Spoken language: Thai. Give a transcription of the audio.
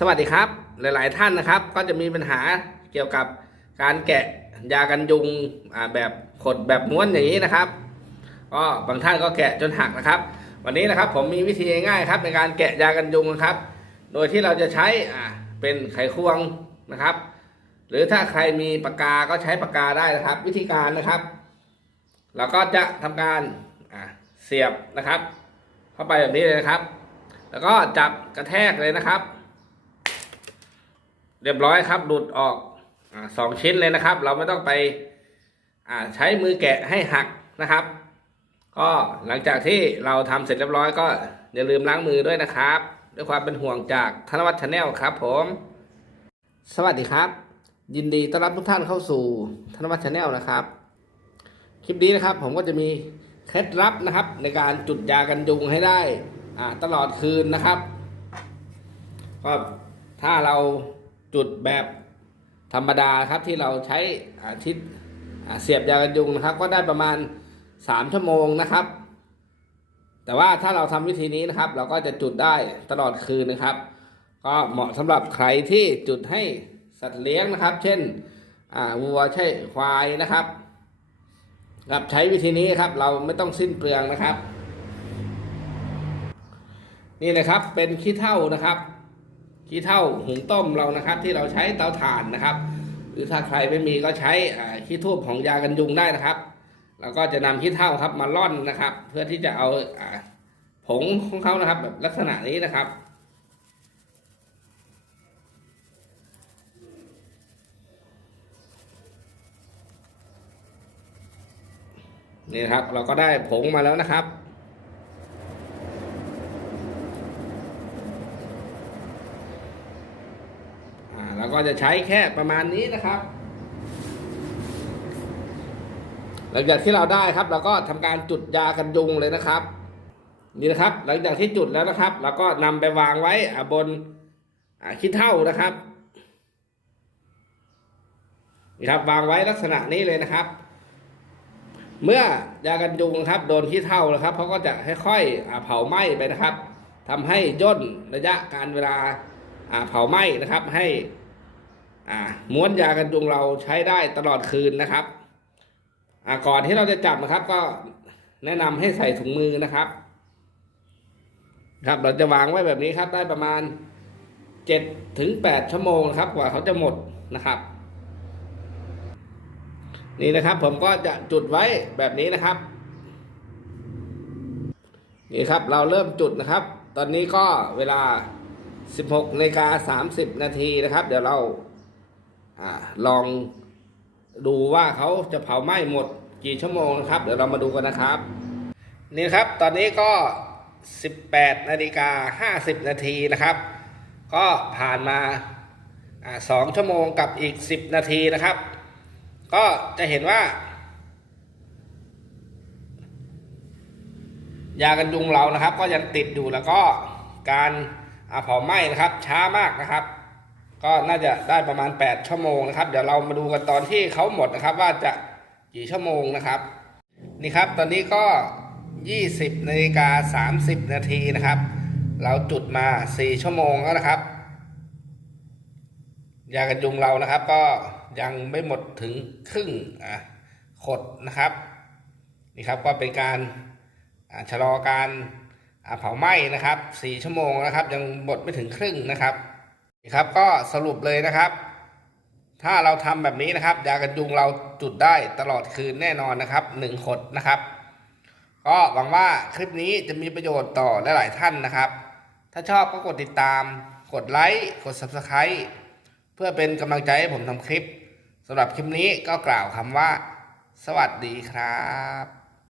สวัสดีครับ หลาย ๆ ท่านนะครับ ก็จะมีปัญหาเกี่ยวกับการแกะยากันยุงแบบขดแบบม้วนอย่างนี้นะครับก็บางท่านก็แกะจนหักนะครับ วันนี้นะครับผมมีวิธีง่ายๆครับ ในการแกะยากันยุงนะครับ โดยที่เราจะใช้เป็นไขควงนะครับ หรือถ้าใครมีปากกาก็ใช้ปากกาได้นะครับ วิธีการนะครับเราก็จะทำการเสียบนะครับ เข้าไปแบบนี้เลยนะครับ แล้วก็จับกระแทกเลยนะครับ เรียบร้อยครับหลุดออกอสองชิ้นเลยนะครับ เราไม่ต้องไปใช้มือแกะให้หักนะครับ ก็หลังจากที่เราทำเสร็จเรียบร้อยก็อย่าลืมล้างมือด้วยนะครับ ด้วยความเป็นห่วงจากธนวัฒน์ชาแนลครับผม สวัสดีครับ ยินดีต้อนรับทุกท่านเข้าสู่ธนวัฒน์ชาแนลนะครับ คลิปนี้นะครับผมก็จะมีเคล็ดลับนะครับ ในการจุดยากันยุงให้ได้ตลอดคืนนะครับ ก็ถ้าเรา จุดแบบธรรมดาครับที่เราใช้อาทิตย์เสียบยากันยุงนะครับ ก็ได้ประมาณสามชั่วโมงนะครับ แต่ว่าถ้าเราทำวิธีนี้นะครับ เราก็จะจุดได้ตลอดคืนนะครับ ก็เหมาะสำหรับใครที่จุดให้สัตว์เลี้ยงนะครับ เช่นวัวใช่ควายนะครับครับใช้วิธีนี้ครับ เราไม่ต้องสิ้นเปลืองนะครับ นี่นะครับเป็นขี้เถ้านะครับ ขี้เถ้าหุงต้มเรานะครับ ที่เราใช้เตาถ่านนะครับ หรือถ้าใครไม่มีก็ใช้ขี้ทูบของยากันยุงได้นะครับเราก็จะนำขี้เถ้าครับมาล่อนนะครับ เพื่อที่จะเอาผงของเขานะครับ แบบลักษณะนี้นะครับนี่ครับเราก็ได้ผงมาแล้วนะครับ อ่าเราก็จะใช้แค่ประมาณนี้นะครับ หลังจากที่เราได้ครับเราก็ทำการจุดยากันยุงเลยนะครับ นี่นะครับ หลังจากที่จุดแล้วนะครับเราก็นำไปวางไว้บนขี้เถ้านะครับนี่ครับวางไว้ลักษณะนี้เลยนะครับ เมื่อยากันยุงครับ โดนขี้เถ้านะครับเขาก็จะค่อยๆเผาไหม้ไปนะครับทำให้ย่นระยะการเวลา เผาไหม้นะครับให้ม้วนยากันยุงเราใช้ได้ตลอดคืนนะครับก่อนที่เราจะจับนะครับ ก็แนะนำให้ใส่ถุงมือนะครับ ครับเราจะวางไว้แบบนี้ครับ ได้ประมาณเจ็ดถึงแปดชั่วโมงนะครับ กว่าเขาจะหมดนะครับ นี่นะครับ ผมก็จะจุดไว้แบบนี้นะครับนี่ครับเราเริ่มจุดนะครับ ตอนนี้ก็เวลา 16นาฬิกา30 นาทีนะครับ เดี๋ยวเราอลองดูว่าเขาจะเผาไหม้หมดกี่ชั่วโมงนะครับ เดี๋ยวเรามาดูกันนะครับ นี่ครับตอนนี้ก็ 18นาฬิกา50 นาทีนะครับ ก็ผ่านมาอ่าสองชั่วโมงกับอีก 10 นาทีนะครับ ก็จะเห็นว่ายากันยุงเรานะครับ ก็ยังติดอยู่แล้วก็การ อ่าเผาไหม้นะครับ ช้ามากนะครับ ก็น่าจะได้ประมาณ 8 ชั่วโมงนะครับ เดี๋ยวเรามาดูกันตอนที่เขาหมดนะครับ ว่าจะกี่ชั่วโมงนะครับ นี่ครับตอนนี้ก็ 20นาฬิกา30 นาทีนะครับ เราจุดมา 4 ชั่วโมงแล้วนะครับยากันยุงเรานะครับ ก็ยังไม่หมดถึงครึ่งอะขดนะครับนี่ครับก็เป็นการชะลอการ เผาไหม้นะครับ4ชั่วโมงนะครับ ยังหมดไม่ถึงครึ่งนะครับนี่ครับก็สรุปเลยนะครับ ถ้าเราทำแบบนี้นะครับยากันยุงเราจุดได้ตลอดคืนแน่นอนนะครับ1ขดนะครับ ก็หวังว่าคลิปนี้จะมีประโยชน์ต่อหลายๆท่านนะครับ ถ้าชอบก็กดติดตาม กดไลค์กด Subscribe เพื่อเป็นกำลังใจให้ผมทำคลิปสำหรับคลิปนี้ก็กล่าวคำว่า สวัสดีครับ